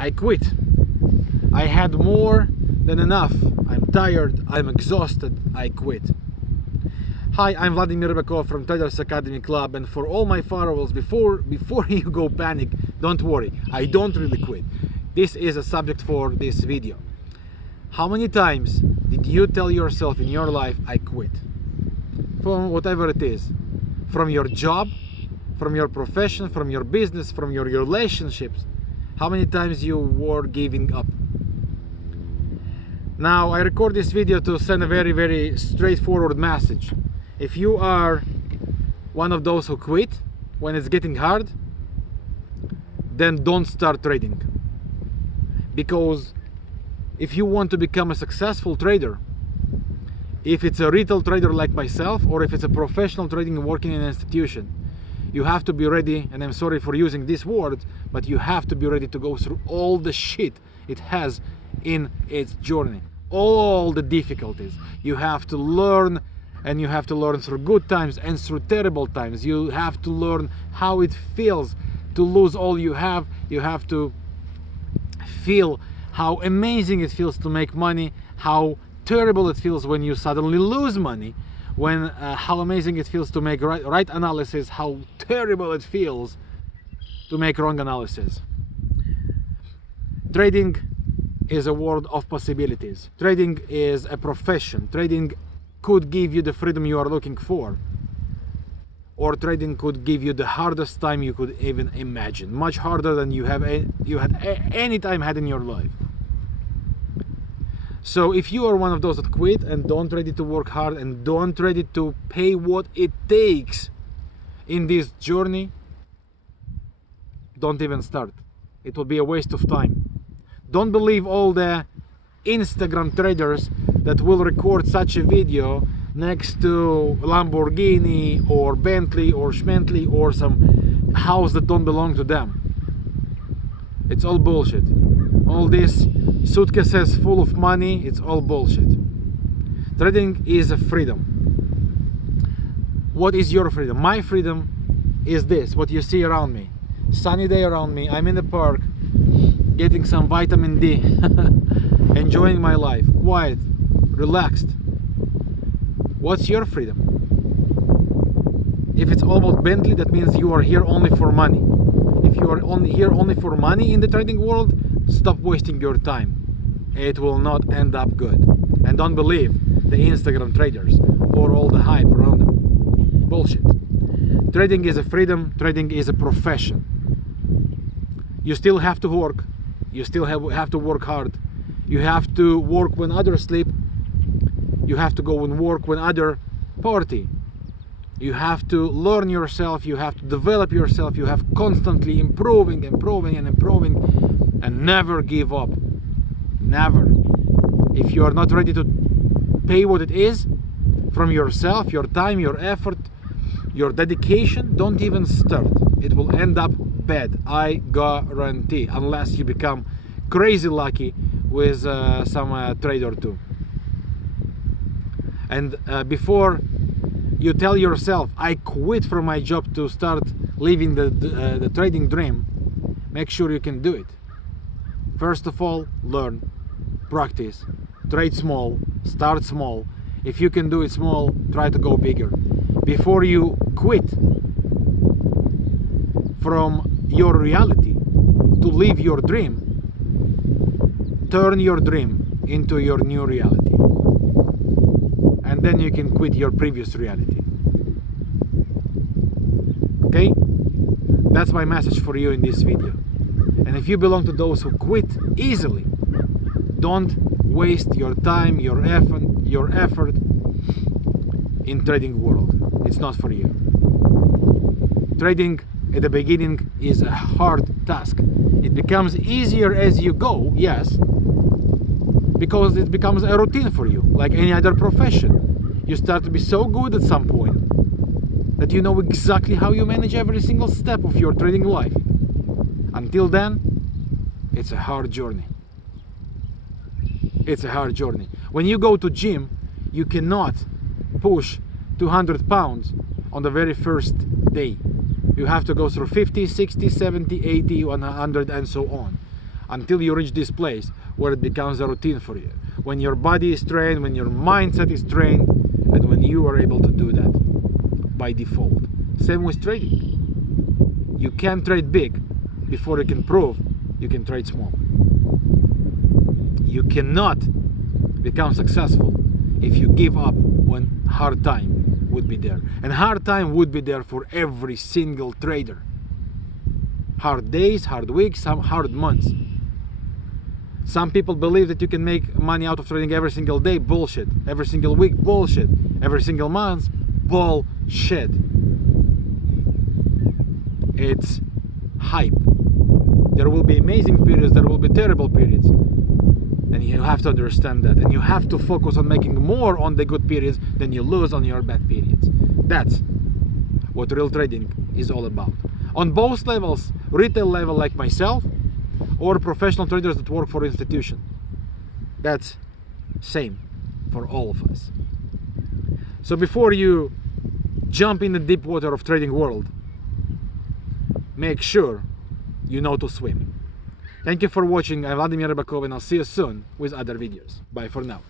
I quit. I had more than enough. I'm tired, I'm exhausted, I quit. Hi, I'm Vladimir Rybakov from Traders Academy Club, and for all my followers, before you go panic, don't worry, I don't really quit. This is a subject for this video. How many times did you tell yourself in your life, I quit? From whatever it is. From your job, from your profession, from your business, from your relationships. How many times you were giving up? Now, I record this video to send a very, very straightforward message. If you are one of those who quit when it's getting hard, then don't start trading. Because if you want to become a successful trader, if it's a retail trader like myself, or if it's a professional trading working in an institution, you have to be ready, and I'm sorry for using this word, but you have to be ready to go through all the shit it has in its journey. All the difficulties. You have to learn, and you have to learn through good times and through terrible times. You have to learn how it feels to lose all you have. You have to feel how amazing it feels to make money, how terrible it feels when you suddenly lose money, when how amazing it feels to make right analysis, how terrible it feels to make wrong analysis. Trading is a world of possibilities. Trading is a profession. Trading could give you the freedom you are looking for, or trading could give you the hardest time you could even imagine, much harder than you had any time had in your life. So if you are one of those that quit and don't ready to work hard and don't ready to pay what it takes in this journey, don't even start. It will be a waste of time. Don't believe all the Instagram traders that will record such a video next to Lamborghini or Bentley or Schmentley or some house that don't belong to them. It's all bullshit. All this suitcases full of money, it's all bullshit. Trading is a freedom. What is your freedom? My freedom is this, what you see around me. Sunny day around me, I'm in the park, getting some vitamin D, enjoying my life, quiet, relaxed. What's your freedom? If it's all about Bentley, that means you are here only for money. If you are here only for money in the trading world, stop wasting your time. It will not end up good. And don't believe the Instagram traders or all the hype around them. Bullshit. Trading is a freedom. Trading is a profession. You still have to work. You still have to work hard. You have to work when others sleep. You have to go and work when others party. You have to learn yourself. You have to develop yourself. You have constantly improving and never give up. Never. If you are not ready to pay what it is from yourself, your time, your effort, your dedication, don't even start. It will end up bad, I guarantee, unless you become crazy lucky with some trade or two. And before you tell yourself, I quit from my job to start living the trading dream, make sure you can do it. First of all, learn, practice, trade small, start small. If you can do it small, try to go bigger. Before you quit from your reality to live your dream, turn your dream into your new reality. And then you can quit your previous reality. Okay? That's my message for you in this video. And if you belong to those who quit easily, don't waste your time, your effort in trading world. It's not for you. Trading at the beginning is a hard task. It becomes easier as you go, yes, because it becomes a routine for you, like any other profession. You start to be so good at some point that you know exactly how you manage every single step of your trading life. Until then, it's a hard journey. It's a hard journey. When you go to gym, you cannot push 200 pounds on the very first day. You have to go through 50, 60, 70, 80, 100 and so on. until you reach this place where it becomes a routine for you. When your body is trained, when your mindset is trained, and when you are able to do that by default. Same with trading. You can trade big before you can prove you can trade small. You cannot become successful if you give up when hard time would be there. And hard time would be there for every single trader. Hard days, hard weeks, some hard months. Some people believe that you can make money out of trading every single day. Bullshit. Every single week. Bullshit. Every single month. Bullshit. It's hype. There will be amazing periods, there will be terrible periods. And you have to understand that. And you have to focus on making more on the good periods than you lose on your bad periods. That's what real trading is all about. On both levels, retail level like myself, or professional traders that work for institution. That's same for all of us. So before you jump in the deep water of trading world, make sure you know to swim. Thank you for watching. I'm Vladimir Rybakov, and I'll see you soon with other videos. Bye for now.